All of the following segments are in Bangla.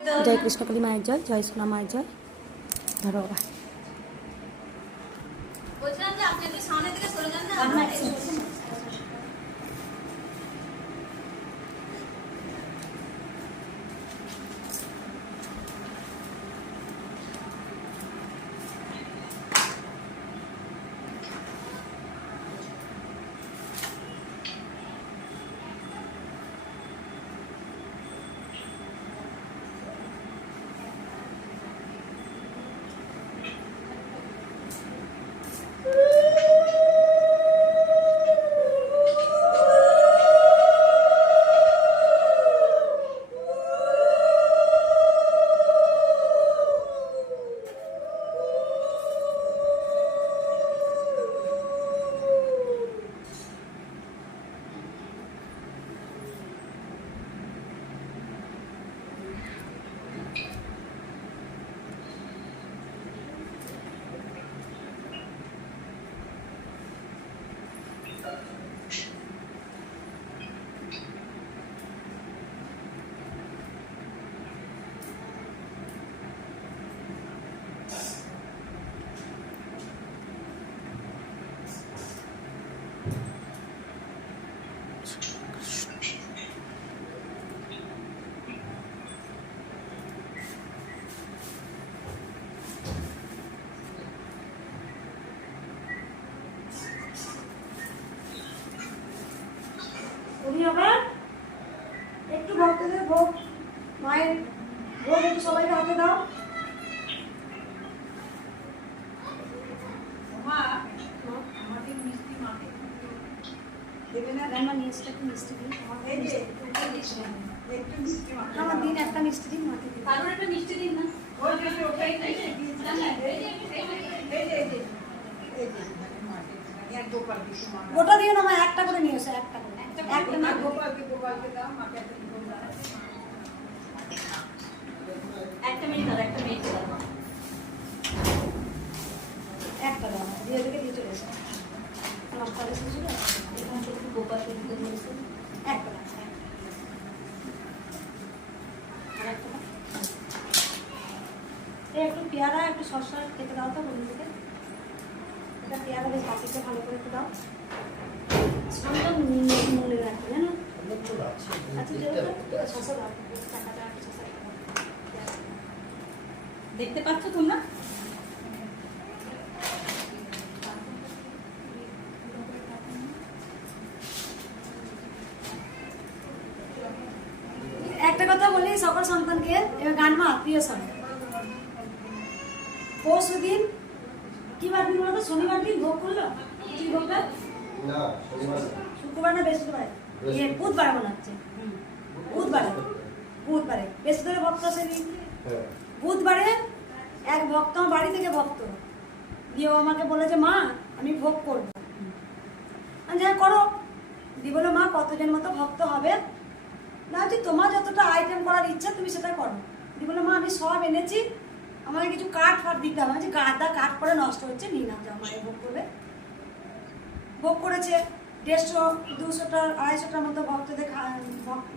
जय कृष्णकाली मायर जय जय सोना मायर जय धरो बाबा বলছিলাম যে আপনি একটু সামনে থেকে সরে যান না একটু ভক্তদের ভোগ মায়ের ভোগ একটু সবাইকে হাতে দাও দেবে না রান্না নিয়ে এসে একটু মিষ্টি দিন আমার দিন একটা মিষ্টি দিন মাকে দিন কারণ একটা মিষ্টি দিন না গোটা দিও না মা একটা করে নিয়ে এসো একটা করে একটা না একটা মিনিট দাও একটা মিনিট দাও একটা দাও দিয়ে দিকে দিয়ে চলে এসো নমস্কার এসেছিল এখন ছোট গোপালকে দিতে বলেছে একটা দাও একটু পেয়ারা একটু শসা খেতে দাও তো বন্ধুকে এটা পেয়ারা বেশ বাটিতে ভালো করে একটু দাও সামনে মনে রাখবে জানো আচ্ছা যেহেতু শসা দাও টাকাটা শসা দেখতে পাচ্ছ তোমরা একটা কথা বলি সকল সন্তানকে এবার গান মা আত্মীয় সঙ্গে পরশু দিন কি বার দিন বলতো শনিবার দিন ভোগ করলো কি ভোগটা না শনিবার শুক্রবার না বৃহস্পতিবার বুধবার মনে হচ্ছে বুধবারে বৃহস্পতিবার ভক্ত আসে হ্যাঁ বুধবারে এক ভক্ত আমার বাড়ি থেকে ভক্ত দিয়ে ও আমাকে বলে যে মা আমি ভোগ করবো আমি যা করো দিয়ে বলো মা কতজন মতো ভক্ত হবে না হচ্ছে তোমার যতটা আইটেম করার ইচ্ছা তুমি সেটা করো দিয়ে বলো মা আমি সব এনেছি আমাকে কিছু কাঠ ফাট দিতে হবে যে গাদা কাঠ পরে নষ্ট হচ্ছে নিয়ে নাও যাও মায়ের ভোগ করবে ভোগ করেছে 150-200টা 250টার মতো ভক্তদের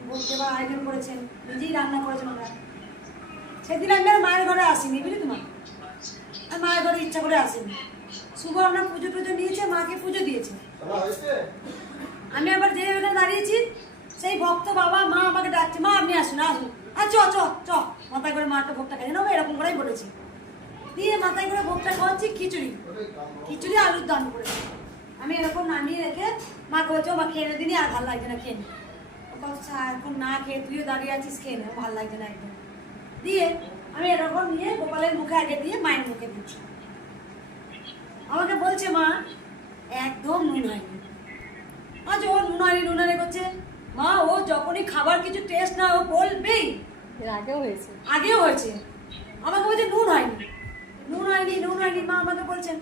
ভোগ দেওয়ার আয়োজন করেছেন নিজেই রান্না করেছেন ওরা সেদিন আমি আর মায়ের ঘরে আসিনি বুঝলি তোমার আর মায়ের ঘরে ইচ্ছা করে আসিনি শুভ আমরা পুজো টুজো নিয়েছে মাকে পুজো দিয়েছে আমি আবার যে জায়গায় দাঁড়িয়েছি সেই ভক্ত বাবা মা আমাকে ডাকছে মা আপনি আসুন আসুন আর চ চ চ মাথায় করে মাটা ভোগটা খাই নেবো এরকম করেই বলেছি দিয়ে মাথায় করে ভোগটা খাওয়াচ্ছি খিচুড়ি আলুর দাম করেছি আমি এরকম নামিয়ে রেখে মাকে বলছে মা খেয়ে নে দিনই আর ভালো লাগছে না খেয়ে নে এখন না খেয়ে তুইও দাঁড়িয়ে আছিস খেয়ে নে ভালো লাগছে না একদম দিয়ে আমি এরকম নিয়ে গোপালের মুখে আগে দিয়ে মায়ের মুখে দিচ্ছি আমাকে বলছে মা একদম নুন হয়নি আজ ও নুন হয়নি করছে মা ও যখনই খাবার কিছু টেস্ট না ও বলবেই এর আগেও হয়েছে আমাকে বলছে নুন হয়নি মা আমাকে বলছেন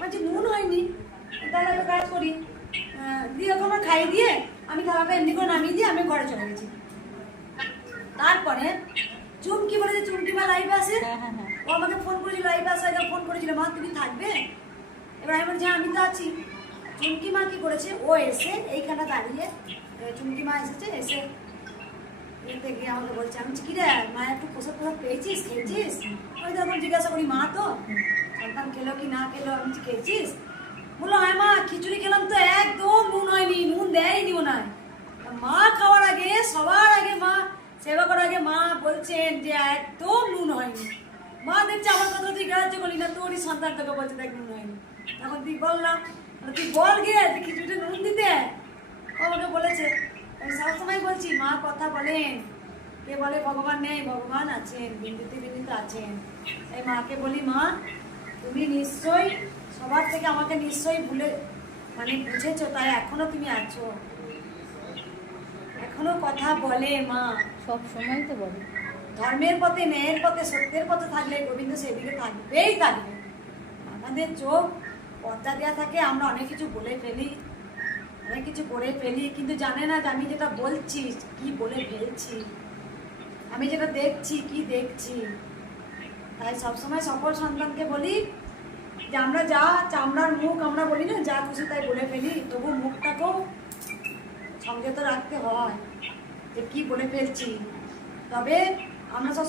বলছে নুন হয়নি তাহলে একটা কাজ করি দিয়ে ওকে আমার খাইয়ে দিয়ে আমি খাবারটা এমনি করে নামিয়ে দিয়ে আমি ঘরে চলে গেছি তারপরে চুমকি বলেছে চুমকি মা লাইভে আসে ও আমাকে ফোন করেছিল লাইভে আসে ফোন করেছিল মা তুমি থাকবে এবার আমি বলছি আমি তো আছি চুমকি মা কি করেছে ও এসে এইখানে দাঁড়িয়ে চুমকি মা এসেছে এসে খেতে গিয়ে আমাকে বলছে, আমি বলছি, কি রে মা একটু প্রসাদ প্রসাদ পেয়েছিস, খেয়েছিস? ওই তখন জিজ্ঞাসা করি, মা তো সন্তান খেলো কি না খেলো, আমি বলছি, খেয়েছিস? বললো, হ্যাঁ মা খিচুড়ি খেলাম তো একদম নুন হয়নি, নুন দেয়নি মনে হয়। মা খাওয়ার আগে, সবার আগে মা সেবা করার আগে মা বলছেন যে একদম নুন হয়নি। মা দেখছে আমার কথা তুই গ্রাহ্য করলি না, তোরই সন্তান তোকে বলছে দেখ নুন হয়নি। তখন তুই বললাম, তুই বল গিয়ে যে খিচুড়িটা নুন দিতে। ও আমাকে বলেছে, আমি সবসময় বলছি মা কথা বলেন, কে বলে ভগবান নেই, ভগবান আছেন, বিন্দুতে বিন্দুতে আছেন। এই মাকে বলি, মা তুমি নিশ্চয়ই সবার থেকে আমাকে নিশ্চয়ই মানে বুঝেছো, তাই এখনো তুমি আছো, এখনো কথা বলে মা। সব সময় তো বলে। ধর্মের পথে, ন্যায়ের পথে, সত্যের পথে থাকলে গোবিন্দ সেদিকে থাকবেই থাকবে। আমাদের চোখ পর্দা দেওয়া থাকে, আমরা অনেক কিছু বলে ফেলি, অনেক কিছু করে ফেলি, কিন্তু জানে না যে আমি যেটা বলছি কি বলে ফেলছি, আমি যেটা দেখছি কি দেখছি। তাই সবসময় সকল সন্তানকে বলি যে আমরা যা চামড়ার মুখ আমরা বলি না, যা খুশি তাই বলে ফেলি, তবু মুখটাকেও সংযত রাখতে হয় যে কি বলে ফেলছি। তবে আমরা সব